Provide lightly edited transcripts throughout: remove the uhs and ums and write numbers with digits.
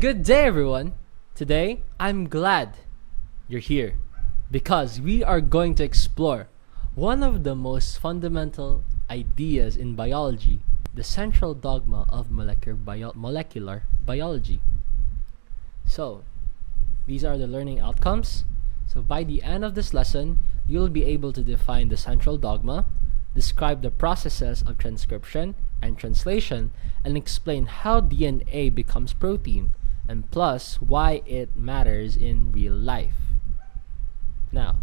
Good day, everyone. Today, I'm glad you're here because we are going to explore one of the most fundamental ideas in biology, the central dogma of molecular biology. So, these are the learning outcomes. So, by the end of this lesson, you'll be able to define the central dogma, describe the processes of transcription and translation, and explain how DNA becomes protein, and plus why it matters in real life. Now,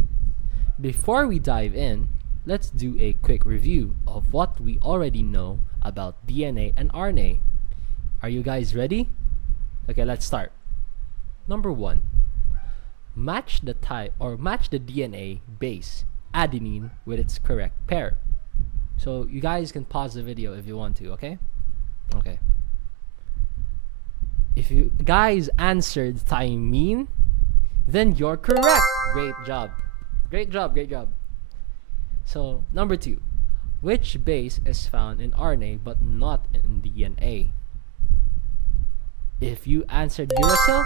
before we dive in, let's do a quick review of what we already know about DNA and RNA. Are you guys ready? Okay, let's start. Number 1. Match the DNA base adenine with its correct pair. So you guys can pause the video if you want to, okay? Okay. If you guys answered thymine, then you're correct. Great job. Great job, great job. So, number 2. Which base is found in RNA but not in DNA? If you answered uracil,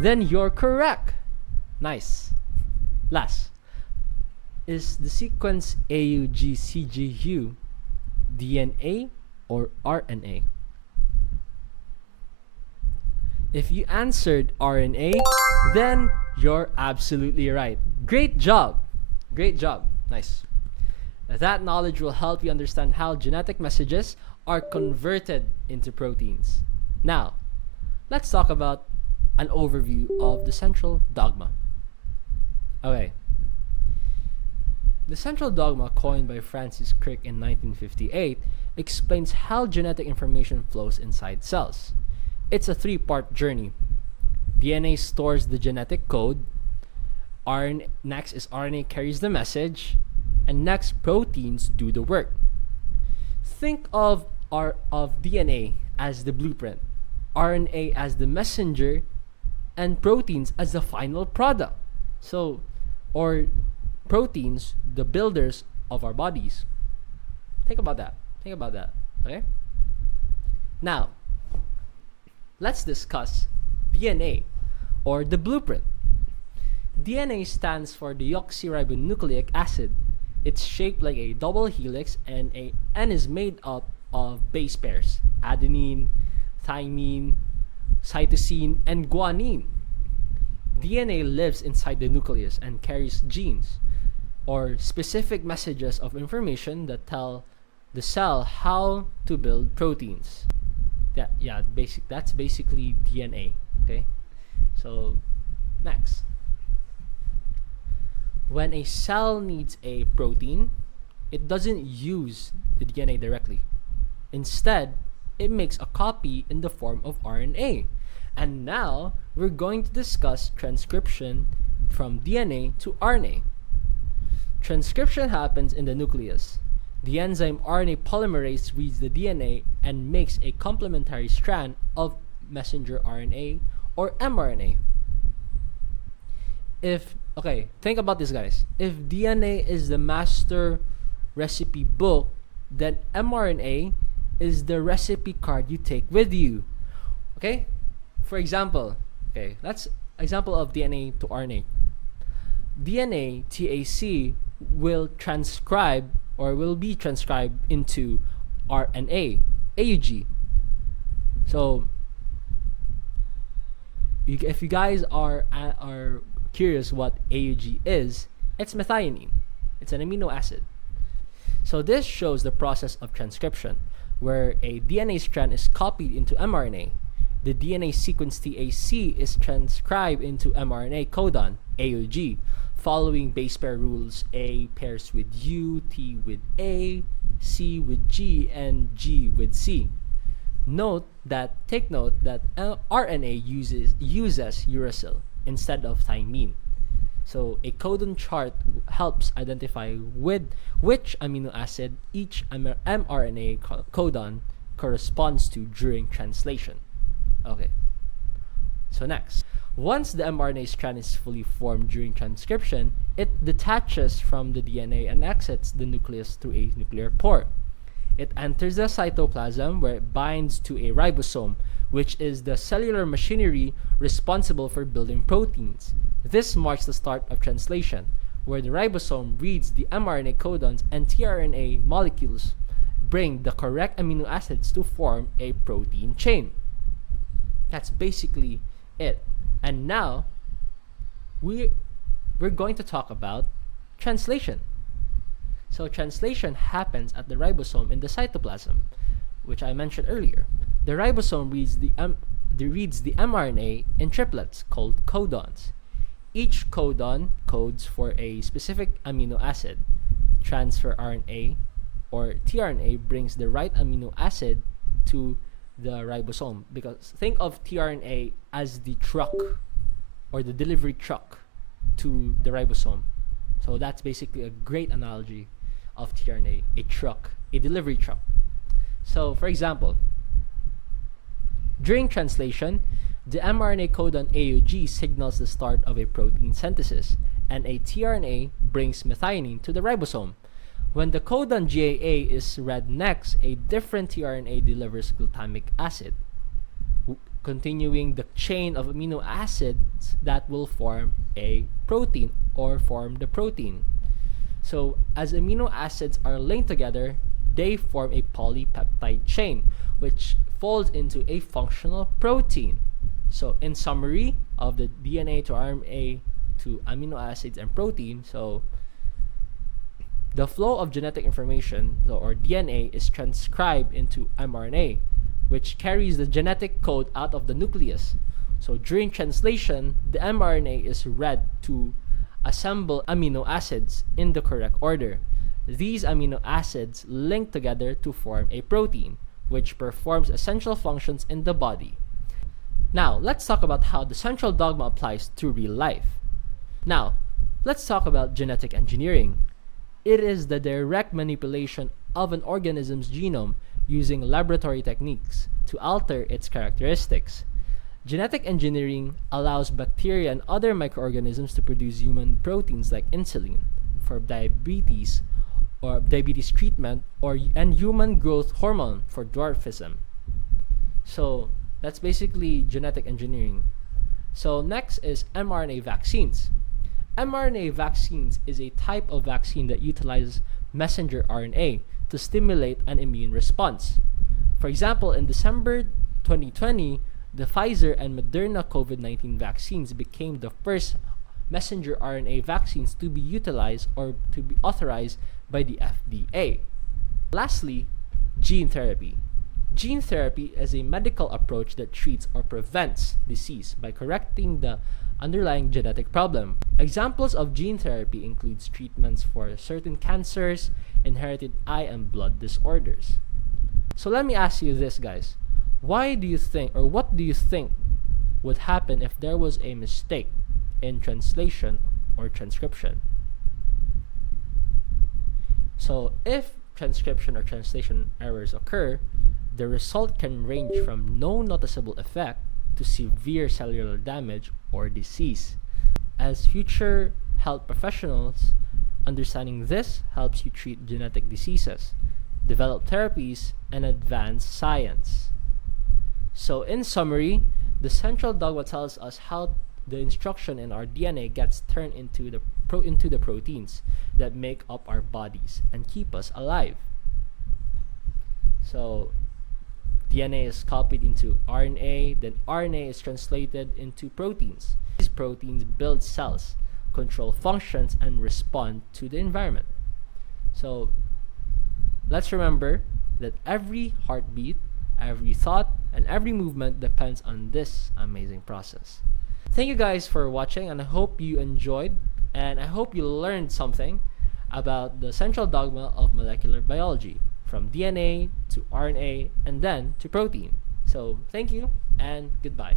then you're correct. Nice. Last. Is the sequence AUGCGU DNA or RNA? If you answered RNA, then you're absolutely right. Great job. Great job. Nice. That knowledge will help you understand how genetic messages are converted into proteins. Now, let's talk about an overview of the central dogma. Okay. The central dogma, coined by Francis Crick in 1958, explains how genetic information flows inside cells. It's a 3-part journey. DNA stores the genetic code. Next is RNA carries the message. And next, proteins do the work. Think of DNA as the blueprint, RNA as the messenger, and proteins as the final product. So, or proteins, the builders of our bodies. Think about that. Okay? Now, let's discuss DNA, or the blueprint. DNA stands for deoxyribonucleic acid. It's shaped like a double helix and is made up of base pairs: adenine, thymine, cytosine, and guanine. DNA lives inside the nucleus and carries genes, or specific messages of information that tell the cell how to build proteins. That's basically DNA. Okay, so next, when a cell needs a protein, it doesn't use the DNA directly. Instead, it makes a copy in the form of RNA. And now we're going to discuss transcription from DNA to RNA. Transcription happens in the nucleus. The enzyme RNA polymerase reads the DNA and makes a complementary strand of messenger RNA or mRNA. Think about this, guys. If DNA is the master recipe book, then mRNA is the recipe card you take with you. Okay? For example, that's example of DNA to RNA. DNA TAC will be transcribed into RNA, AUG. So, if you guys are curious what AUG is, it's methionine. It's an amino acid. So this shows the process of transcription, where a DNA strand is copied into mRNA. The DNA sequence TAC is transcribed into mRNA codon, AUG, following base pair rules: A pairs with U, T with A, C with G, and G with C. Take note that RNA uses uracil instead of thymine. So a codon chart helps identify with which amino acid each mRNA codon corresponds to during translation. Okay. So next, once the mRNA strand is fully formed during transcription, it detaches from the DNA and exits the nucleus through a nuclear pore. It enters the cytoplasm where it binds to a ribosome, which is the cellular machinery responsible for building proteins. This marks the start of translation, where the ribosome reads the mRNA codons and tRNA molecules bring the correct amino acids to form a protein chain. That's basically it. And now we're going to talk about translation. So translation happens at the ribosome in the cytoplasm, which I mentioned earlier. The ribosome reads the mRNA in triplets called codons. Each codon codes for a specific amino acid. Transfer RNA or tRNA brings the right amino acid to the ribosome, because think of tRNA as the truck or the delivery truck to the ribosome. So that's basically a great analogy of tRNA, a truck, a delivery truck. So for example, during translation, the mRNA codon AUG signals the start of a protein synthesis, and a tRNA brings methionine to the ribosome. When the codon GAA is read next, a different tRNA delivers glutamic acid, continuing the chain of amino acids that will form a protein or form the protein. So as amino acids are linked together, they form a polypeptide chain, which folds into a functional protein. So in summary of the DNA to RNA to amino acids and protein, so the flow of genetic information, or DNA, is transcribed into mRNA, which carries the genetic code out of the nucleus. So during translation, the mRNA is read to assemble amino acids in the correct order. These amino acids link together to form a protein, which performs essential functions in the body. Now, let's talk about how the central dogma applies to real life. Now, let's talk about genetic engineering. It is the direct manipulation of an organism's genome using laboratory techniques to alter its characteristics. Genetic engineering allows bacteria and other microorganisms to produce human proteins like insulin for diabetes or diabetes treatment, and human growth hormone for dwarfism. So that's basically genetic engineering. So next is mRNA vaccines. mRNA vaccines is a type of vaccine that utilizes messenger RNA to stimulate an immune response. For example, in December 2020, the Pfizer and Moderna COVID-19 vaccines became the first messenger RNA vaccines to be utilized or to be authorized by the FDA. Lastly, gene therapy. Gene therapy is a medical approach that treats or prevents disease by correcting the underlying genetic problem. Examples of gene therapy includes treatments for certain cancers, inherited eye and blood disorders. So let me ask you this, guys. Why do you think, or what do you think would happen if there was a mistake in translation or transcription? So if transcription or translation errors occur, the result can range from no noticeable effect to severe cellular damage or disease. As future health professionals, understanding this helps you treat genetic diseases, develop therapies, and advance science. So in summary, the central dogma tells us how the instruction in our DNA gets turned into the proteins that make up our bodies and keep us alive. So DNA is copied into RNA, then RNA is translated into proteins. These proteins build cells, control functions, and respond to the environment. So let's remember that every heartbeat, every thought, and every movement depends on this amazing process. Thank you guys for watching, and I hope you enjoyed, and I hope you learned something about the central dogma of molecular biology, from DNA to RNA and then to protein. So thank you and goodbye.